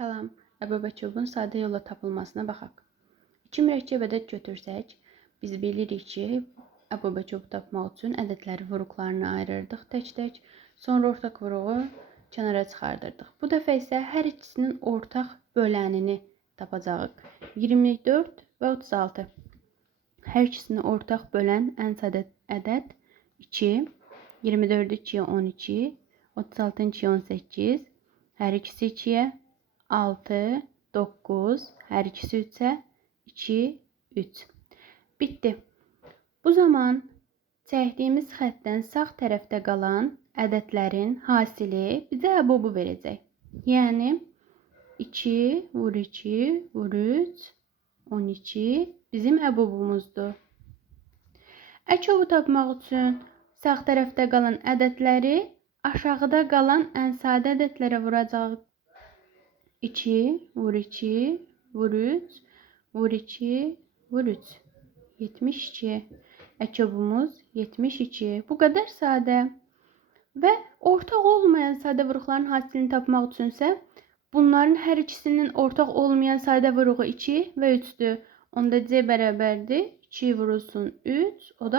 Salam, əbəbəkobun sadə yolla tapılmasına baxaq. 2 mürəkkəb ədəd götürsək, biz bilirik ki, əbəbəkobu tapmaq üçün ədədləri vuruqlarını ayırırdıq tək-tək, sonra ortaq vuruğu kənara çıxardırdıq. Bu dəfə isə hər ikisinin ortaq bölənini tapacağıq. 24 və 36. Hər ikisini ortaq bölən ən sadə ədəd 2. 24 2-yə 12, 36 2-yə 18, hər ikisi 2-yə 6, 9, hər ikisi 3-ə 2, 3. Bitdi. Bu zaman çəkdiyimiz xəttdən sağ tərəfdə qalan ədədlərin hasili bizə əbobu verəcək. Yəni 2 vur 2 vur 3 12 bizim əbobumuzdur. Əkobu tapmaq üçün sağ tərəfdə qalan ədədləri aşağıda qalan ən sadə ədədlərə vuracağıq. 2 vur 2 vur 3 vur 2 vur 3 72 Əkobumuz 72 Bu qədər sadə və ortaq olmayan sadə vuruqların hasilini tapmaq üçünsə bunların hər ikisinin ortaq olmayan sadə vuruğu 2 və 3'dür. Onda C bərabərdir 2 vurulsun 3 o da